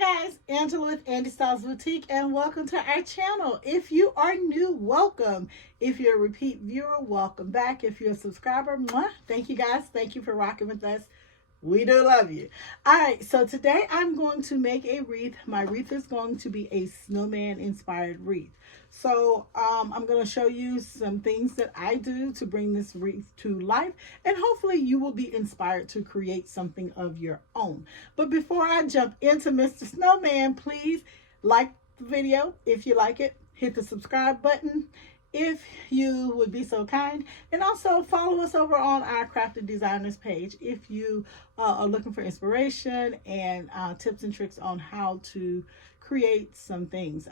Guys, Angela with Andy Styles Boutique, and welcome to our channel. If you are new, welcome. If you're a repeat viewer, welcome back. If you're a subscriber, mwah, thank you guys. Thank you for rocking with us. We do love you. All right, so today I'm going to make a wreath. My wreath is going to be a snowman inspired wreath. So I'm going to show you some things that I do to bring this wreath to life, and hopefully you will be inspired to create something of your own. But before I jump into Mr. Snowman, please like the video if you like it. Hit the subscribe button if you would be so kind, and also follow us over on our Crafted Designers page if you are looking for inspiration and tips and tricks on how to create some things.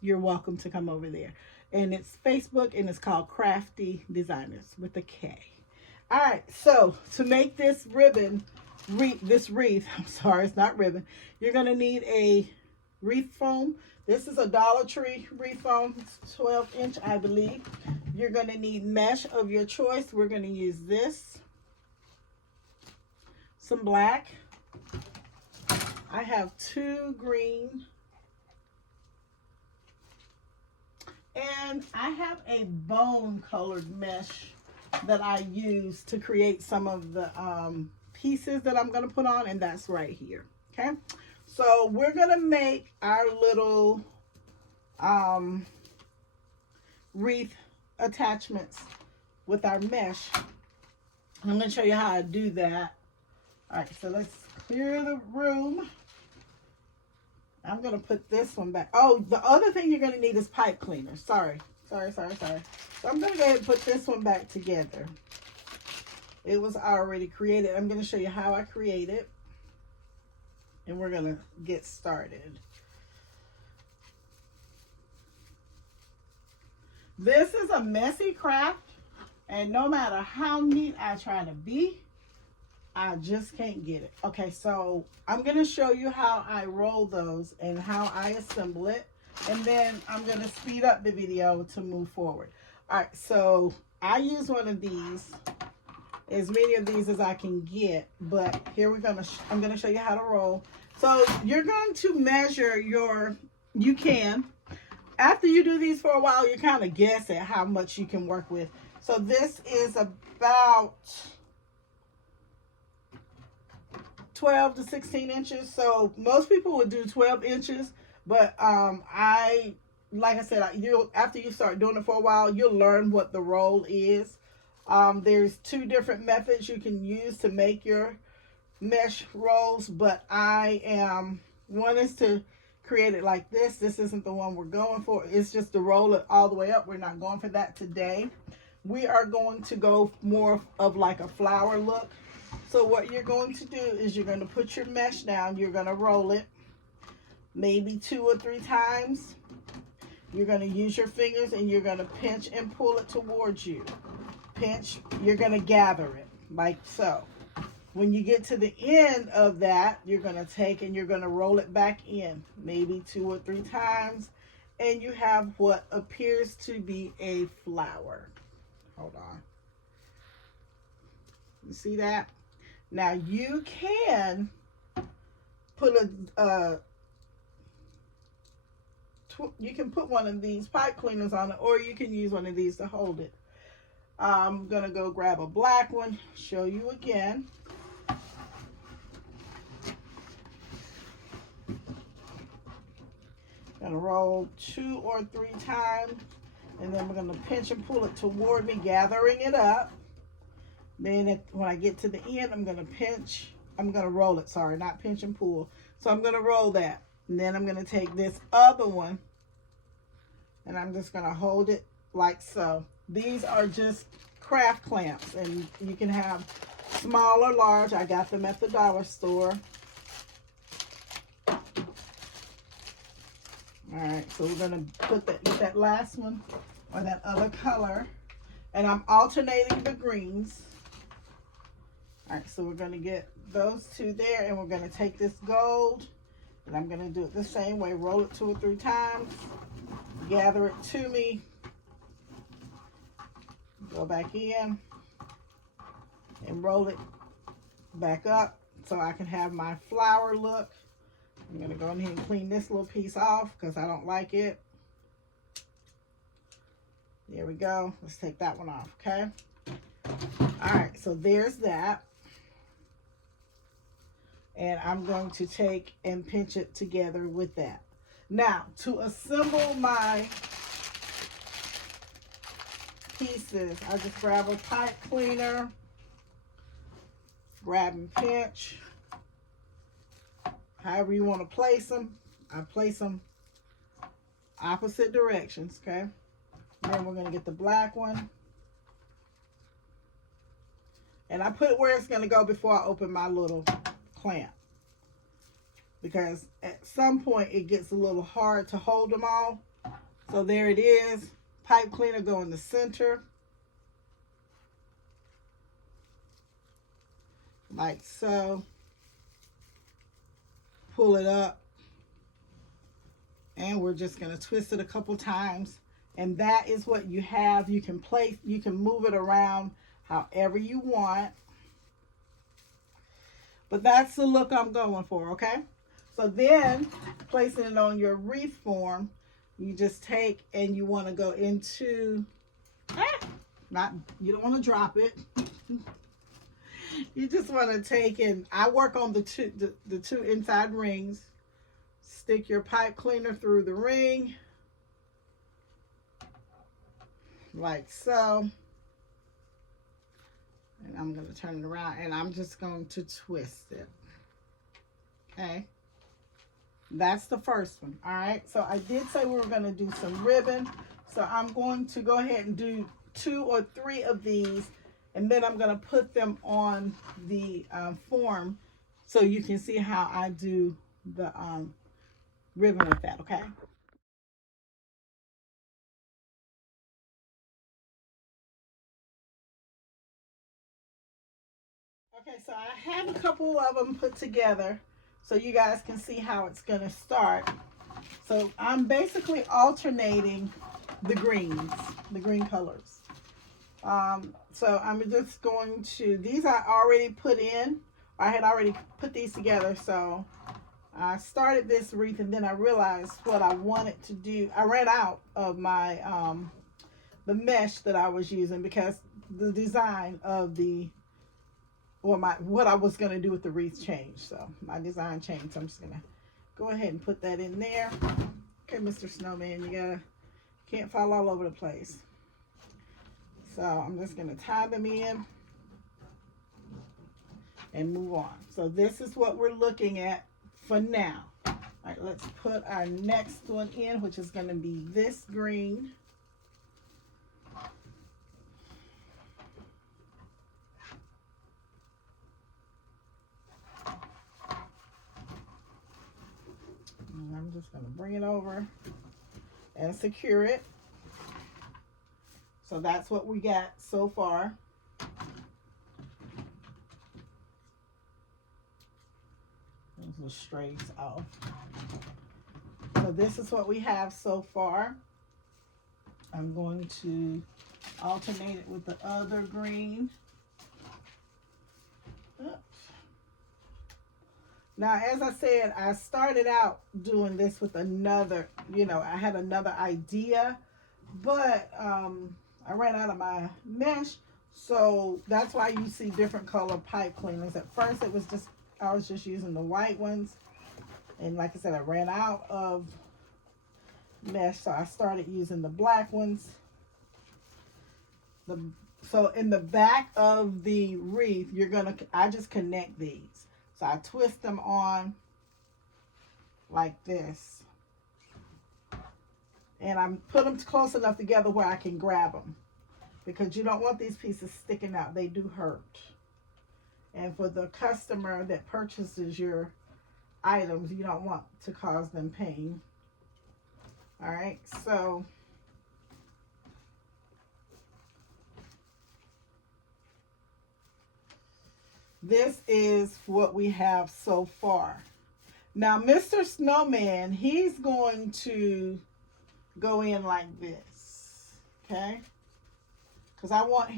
You're welcome to come over there, and it's Facebook, and it's called Crafty Designers with a K. All right, so to make this wreath, I'm sorry, it's not ribbon, you're going to need a wreath foam. This is a Dollar Tree wreath foam. It's 12-inch, I believe. You're going to need mesh of your choice. We're going to use this. Some black. I have 2 green. And I have a bone colored mesh that I use to create some of the pieces that I'm going to put on, and that's right here. Okay. So we're going to make our little wreath attachments with our mesh. I'm going to show you how I do that. All right, so let's clear the room. I'm going to put this one back. Oh, the other thing you're going to need is pipe cleaner. Sorry. So I'm going to go ahead and put this one back together. It was already created. I'm going to show you how I create it, and we're going to get started. This is a messy craft, and no matter how neat I try to be, I just can't get it. Okay, so I'm going to show you how I roll those and how I assemble it, and then I'm going to speed up the video to move forward. All right, so I use one of these, as many of these as I can get, but here I'm going to show you how to roll. So you're going to measure after you do these for a while, you kind of guess at how much you can work with. So this is about 12 to 16 inches. So most people would do 12 inches, but like I said, after you start doing it for a while, you'll learn what the roll is. There's 2 different methods you can use to make your mesh rolls, but one is to create it like this. This isn't the one we're going for. It's just to roll it all the way up. We're not going for that today. We are going to go more of like a flower look. So what you're going to do is you're going to put your mesh down. You're going to roll it maybe 2 or 3 times. You're going to use your fingers, and you're going to pinch and pull it towards you. Pinch. You're going to gather it like so. When you get to the end of that, you're going to take and you're going to roll it back in maybe 2 or 3 times, and you have what appears to be a flower. Hold on. You see that? Now you can put you can put one of these pipe cleaners on it, or you can use one of these to hold it. I'm going to go grab a black one, show you again. Gonna roll 2 or 3 times, and then we're gonna pinch and pull it toward me, gathering it up. Then when I get to the end, I'm gonna roll it, sorry, not pinch and pull. So I'm gonna roll that, and then I'm gonna take this other one, and I'm just gonna hold it like so. These are just craft clamps, and you can have small or large. I got them at the dollar store. All right, so we're going to put that last one or that other color, and I'm alternating the greens. All right, so we're going to get those 2 there, and we're going to take this gold, and I'm going to do it the same way. Roll it 2 or 3 times, gather it to me, go back in, and roll it back up so I can have my flower look. I'm going to go ahead and clean this little piece off because I don't like it. There we go. Let's take that one off, okay? All right, so there's that. And I'm going to take and pinch it together with that. Now, to assemble my pieces, I just grab a pipe cleaner, grab and pinch. However you want to place them, I place them opposite directions, okay? Then we're going to get the black one. And I put it where it's going to go before I open my little clamp. Because at some point it gets a little hard to hold them all. So there it is. Pipe cleaner go in the center. Like so. Pull it up. And we're just going to twist it a couple times. And that is what you have. You can place, you can move it around however you want. But that's the look I'm going for, okay? So then, placing it on your wreath form, you just take and you want to go into, you don't want to drop it. You just want to take and, I work on the two inside rings. Stick your pipe cleaner through the ring. Like so. And I'm going to turn it around and I'm just going to twist it. Okay. That's the first one. All right. So I did say we were going to do some ribbon. So I'm going to go ahead and do 2 or 3 of these. And then I'm going to put them on the form so you can see how I do the ribbon with that. Okay. Okay, so I have a couple of them put together so you guys can see how it's going to start. So I'm basically alternating the greens, the green colors. So I'm just going to, these I already put in. I had already put these together. So I started this wreath and then I realized what I wanted to do. I ran out of my, the mesh that I was using because the design of the, or what I was going to do with the wreath changed. So my design changed. So I'm just going to go ahead and put that in there. Okay, Mr. Snowman, you can't fall all over the place. So I'm just going to tie them in and move on. So this is what we're looking at for now. All right, let's put our next one in, which is going to be this green. And I'm just going to bring it over and secure it. So that's what we got so far. Those little strays off. So this is what we have so far. I'm going to alternate it with the other green. Oops. Now, as I said, I started out doing this with another, I had another idea, but I ran out of my mesh, so that's why you see different color pipe cleaners. At first, I was just using the white ones, and like I said, I ran out of mesh, so I started using the black ones. So in the back of the wreath, I just connect these. So I twist them on like this. And I put them close enough together where I can grab them. Because you don't want these pieces sticking out. They do hurt. And for the customer that purchases your items, you don't want to cause them pain. All right, so this is what we have so far. Now, Mr. Snowman, he's going to go in like this, okay? Because I want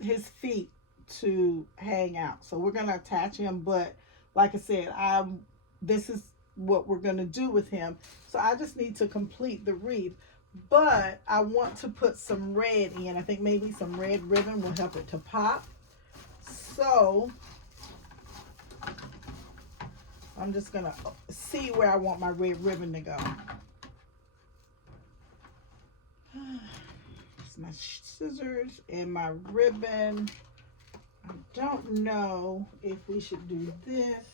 his feet to hang out. So we're going to attach him, but like I said, this is what we're going to do with him. So I just need to complete the wreath. But I want to put some red in. I think maybe some red ribbon will help it to pop. So I'm just going to see where I want my red ribbon to go. It's my scissors and my ribbon. I don't know if we should do this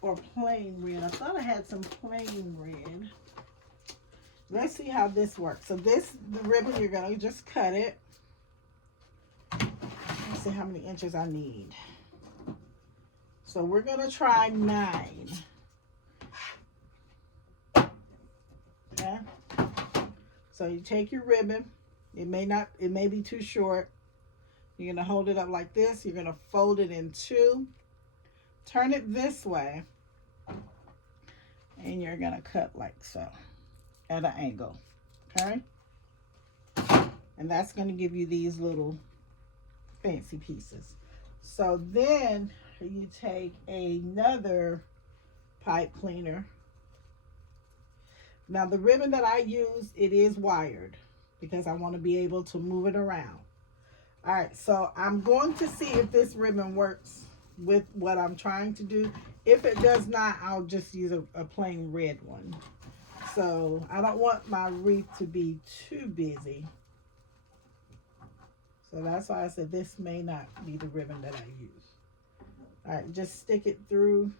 or plain red. I thought I had some plain red. Let's see how this works. So this, the ribbon, you're going to just cut it. Let's see how many inches I need. So we're going to try 9. Okay. So you take your ribbon. It may be too short. You're going to hold it up like this. You're going to fold it in 2. Turn it this way. And you're going to cut like so. At an angle. Okay. And that's going to give you these little fancy pieces. So then you take another pipe cleaner. Now the ribbon that I use, it is wired because I want to be able to move it around. All right, so I'm going to see if this ribbon works with what I'm trying to do. If it does not, I'll just use a plain red one. So I don't want my wreath to be too busy. So that's why I said this may not be the ribbon that I use. All right, just stick it through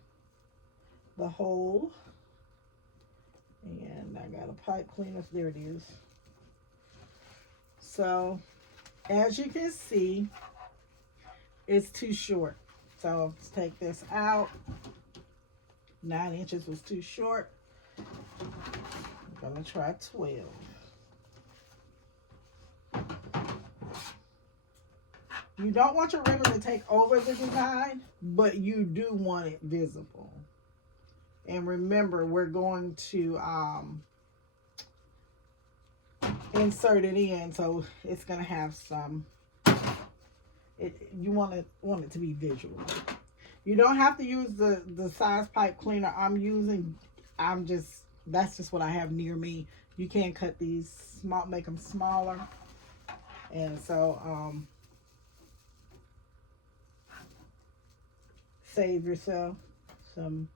the hole. And I got a pipe cleaner. There it is. So as you can see, it's too short. So let's take this out. 9 inches was too short. I'm gonna try 12. You don't want your ribbon to take over the design, but you do want it visible. And remember, we're going to insert it in, so it's gonna have some. You want it to be visual. You don't have to use the size pipe cleaner I'm using. That's just what I have near me. You can cut these small, make them smaller. And so save yourself some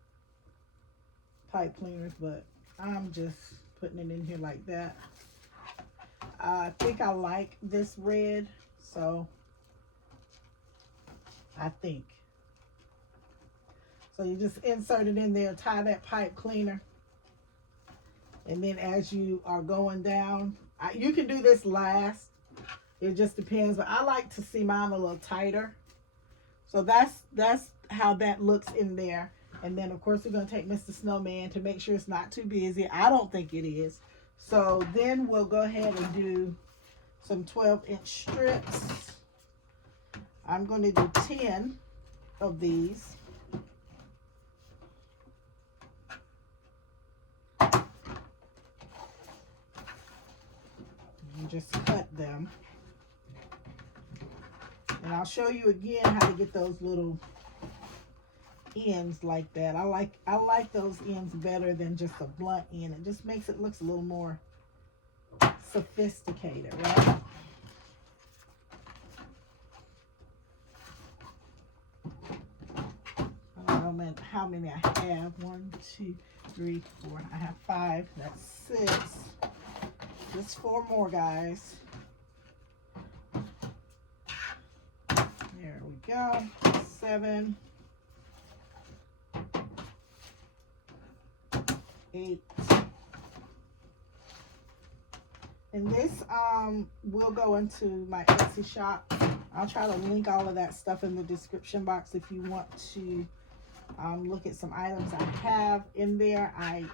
pipe cleaners, but I'm just putting it in here like that. I think I like this red, so I think. So you just insert it in there, tie that pipe cleaner. And then as you are going down, you can do this last. It just depends, but I like to see mine a little tighter. So that's how that looks in there. And then of course we're going to take Mr. Snowman to make sure it's not too busy. I don't think it is. So then we'll go ahead and do some 12-inch strips. I'm going to do 10 of these. And just cut them. And I'll show you again how to get those little ends like that. I like those ends better than just a blunt end. It just makes it looks a little more sophisticated, right? I don't know how many I have. 1, 2, 3, 4. I have 5. That's 6. Just 4 more, guys. There we go. 7, 8. And this will go into my Etsy shop. I'll try to link all of that stuff in the description box if you want to look at some items I have in there. I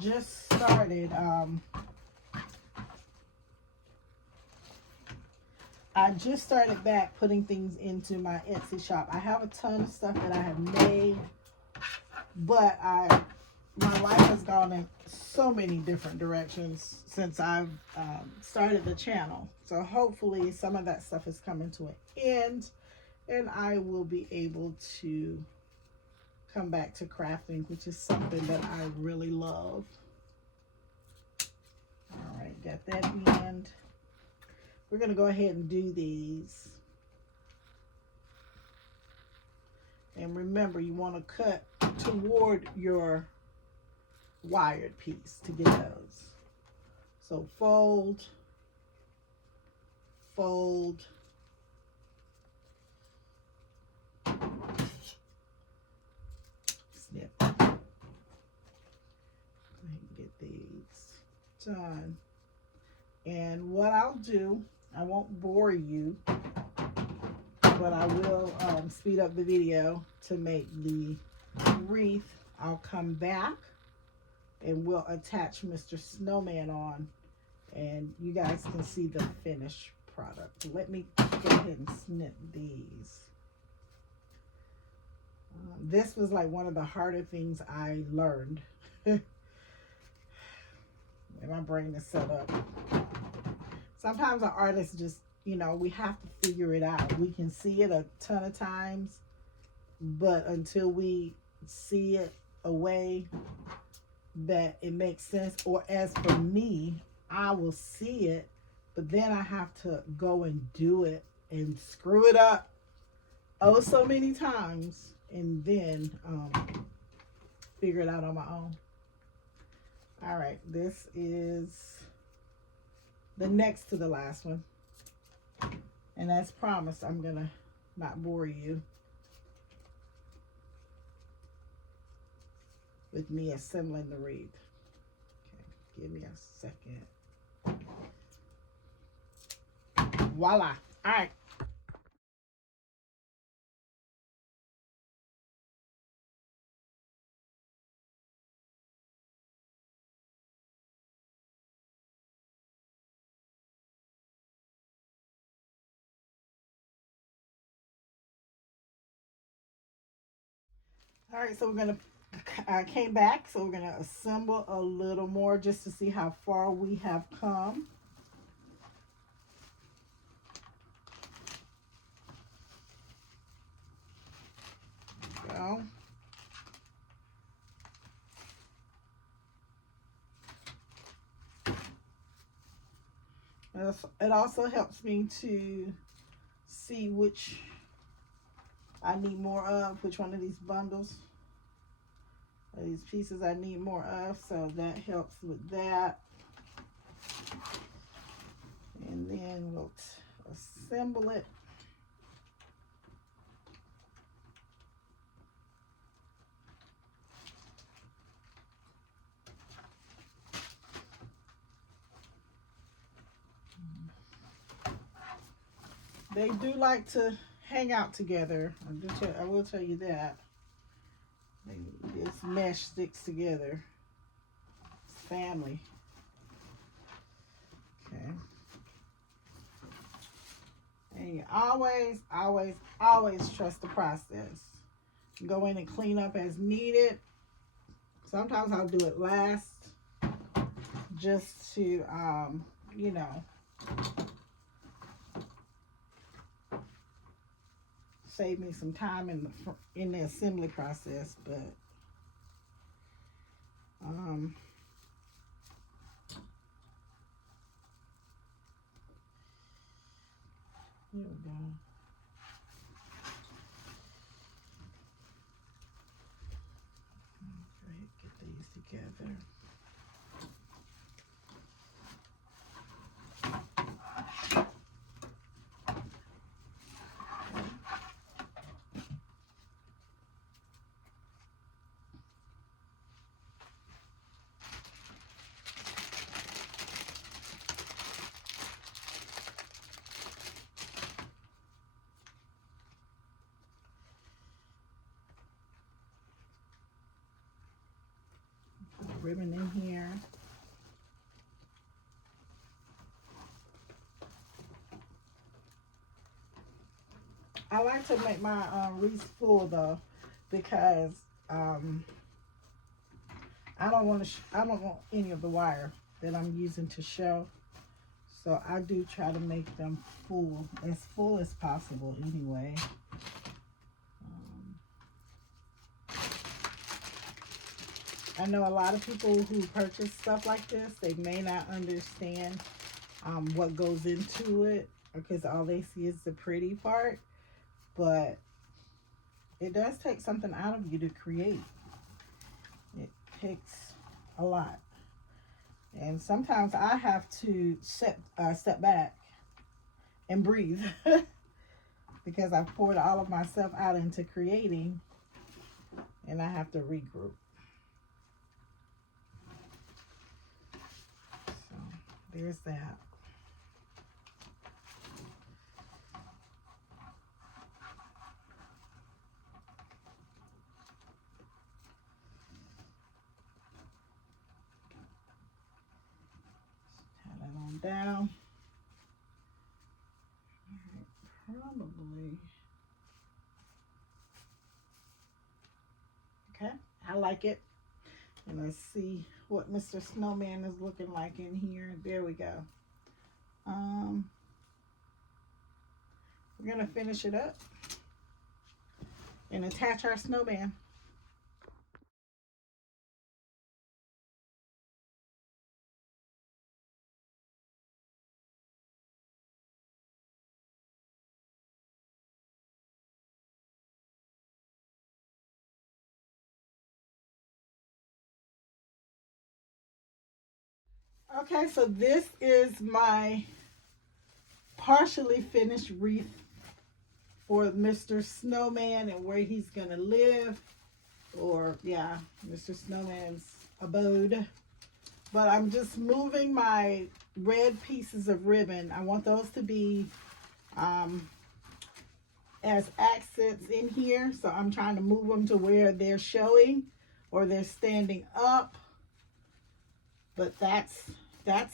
just started back putting things into my Etsy shop. I have a ton of stuff that I have made, but my life has gone in so many different directions since I've started the channel. So hopefully some of that stuff is coming to an end and I will be able to come back to crafting, which is something that I really love. All right, got that end. We're going to go ahead and do these. And remember, you want to cut toward your wired piece to get those. So fold, fold, snip. Go ahead and get these done. And what I'll do, I won't bore you, but I will speed up the video to make the wreath. I'll come back and we'll attach Mr. Snowman on, and you guys can see the finished product. Let me go ahead and snip these. This was like one of the harder things I learned. And my brain is set up. Sometimes an artist just, you know, we have to figure it out. We can see it a ton of times, but until we see it a way that it makes sense, or as for me, I will see it, but then I have to go and do it and screw it up oh so many times, and then figure it out on my own. All right, this is the next to the last one, and as promised, I'm gonna not bore you with me assembling the wreath. Okay, give me a second. Voila. All right. All right, so we're gonna, I came back, so we're gonna assemble a little more just to see how far we have come. Go. It also helps me to see which I need more of, which one of these bundles, or these pieces I need more of, so that helps with that. And then we'll assemble it. They do like to hang out together. I will tell you that. This mesh sticks together. It's family. Okay. And you always, always, always trust the process. Go in and clean up as needed. Sometimes I'll do it last, just to, you know, save me some time in the assembly process, but here we go. Go ahead, get these together. Ribbon in here. I like to make my wreaths full though, because I don't want any of the wire that I'm using to show. So I do try to make them full as possible anyway. I know a lot of people who purchase stuff like this, they may not understand what goes into it, because all they see is the pretty part. But it does take something out of you to create. It takes a lot. And sometimes I have to step back and breathe because I've poured all of myself out into creating, and I have to regroup. So there's that. Tie that on down. Probably. Okay, I like it. And let's see what Mr. Snowman is looking like in here. There we go. We're gonna finish it up and attach our snowman. Okay, so this is my partially finished wreath for Mr. Snowman and where he's gonna live, or yeah, Mr. Snowman's abode. But I'm just moving my red pieces of ribbon. I want those to be as accents in here, so I'm trying to move them to where they're showing or they're standing up. But that's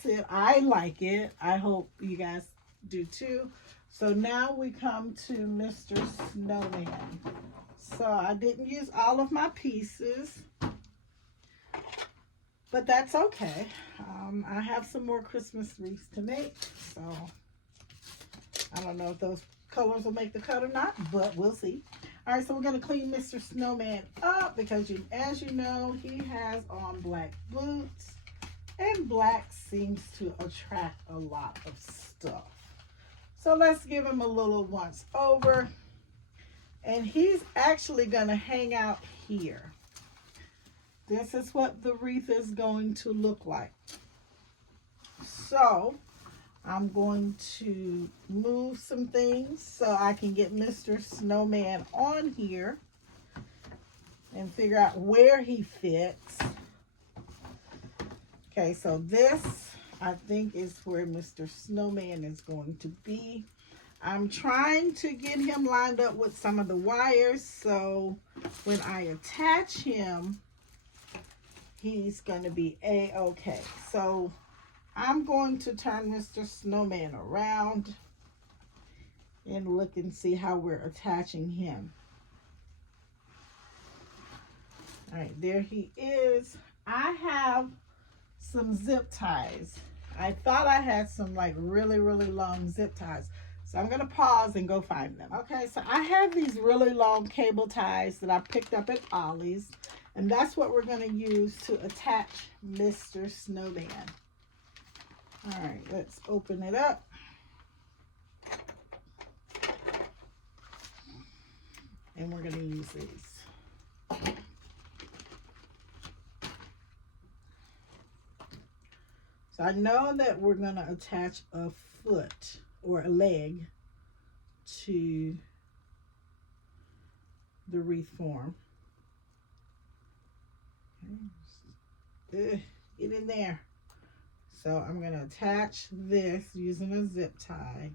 it. I like it. I hope you guys do too. So now we come to Mr. Snowman. So I didn't use all of my pieces, but that's okay. I have some more Christmas wreaths to make, so I don't know if those colors will make the cut or not, but we'll see. All right, so we're going to clean Mr. Snowman up because, as you know, he has on black boots, and black seems to attract a lot of stuff. So let's give him a little once over, and he's actually going to hang out here. This is what the wreath is going to look like. So I'm going to move some things so I can get Mr. Snowman on here and figure out where he fits. Okay, so this I think is where Mr. Snowman is going to be. I'm trying to get him lined up with some of the wires so when I attach him, he's going to be a-okay. So I'm going to turn Mr. Snowman around and look and see how we're attaching him. All right, there he is. I have some zip ties. I thought I had some like really long zip ties. So I'm going to pause and go find them. Okay, so I have these really long cable ties that I picked up at Ollie's. And that's what we're going to use to attach Mr. Snowman. All right, let's open it up. And we're going to use these. So I know that we're going to attach a foot or a leg to the wreath form. Okay. Get in there. So I'm going to attach this using a zip tie.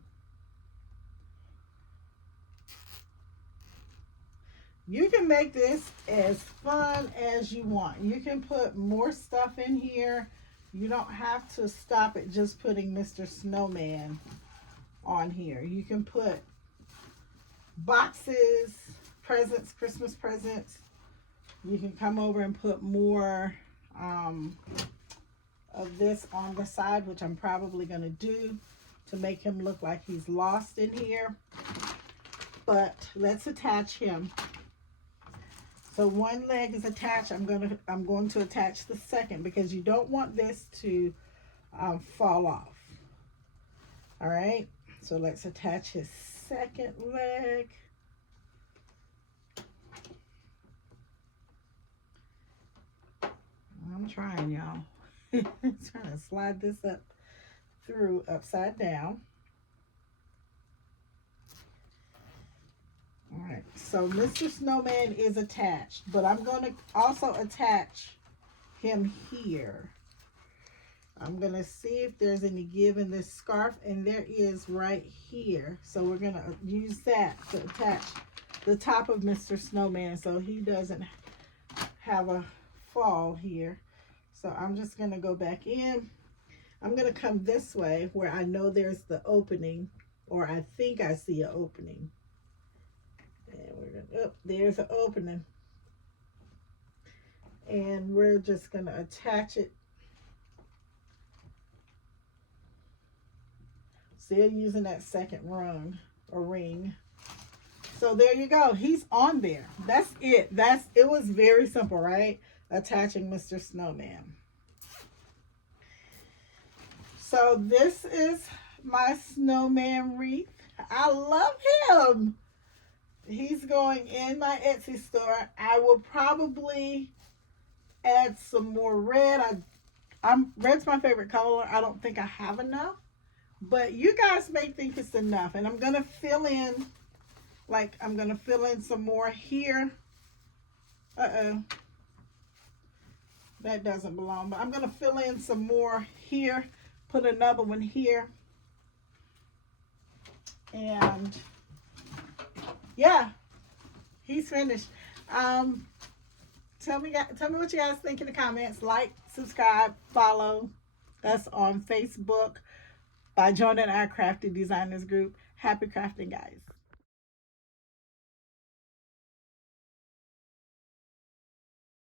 You can make this as fun as you want. You can put more stuff in here. You don't have to stop at just putting Mr. Snowman on here. You can put boxes, presents, Christmas presents. You can come over and put more of this on the side, which I'm probably going to do to make him look like he's lost in here. But let's attach him. So one leg is attached. I'm going to attach the second because you don't want this to fall off. All right. So let's attach his second leg. I'm trying, y'all. Trying to slide this up through upside down. All right, so Mr. Snowman is attached, but I'm going to also attach him here. I'm going to see if there's any give in this scarf, and there is right here. So we're going to use that to attach the top of Mr. Snowman so he doesn't have a fall here. So I'm just going to go back in. I'm going to come this way where I know there's the opening, or I think I see an opening. And we're going to, oh, there's an opening. And we're just going to attach it. Still using that second rung or ring. So there you go. He's on there. That's it. It was very simple, right? Attaching Mr. Snowman. So this is my snowman wreath. I love him. He's going in my Etsy store. I will probably add some more red. Red's my favorite color. I don't think I have enough, but you guys may think it's enough. And I'm gonna fill in, I'm gonna fill in some more here. That doesn't belong, but I'm gonna fill in some more here. Put another one here. And yeah, he's finished. Tell me what you guys think in the comments. Like, subscribe, follow us on Facebook by joining our Crafty Designers group. Happy crafting, guys.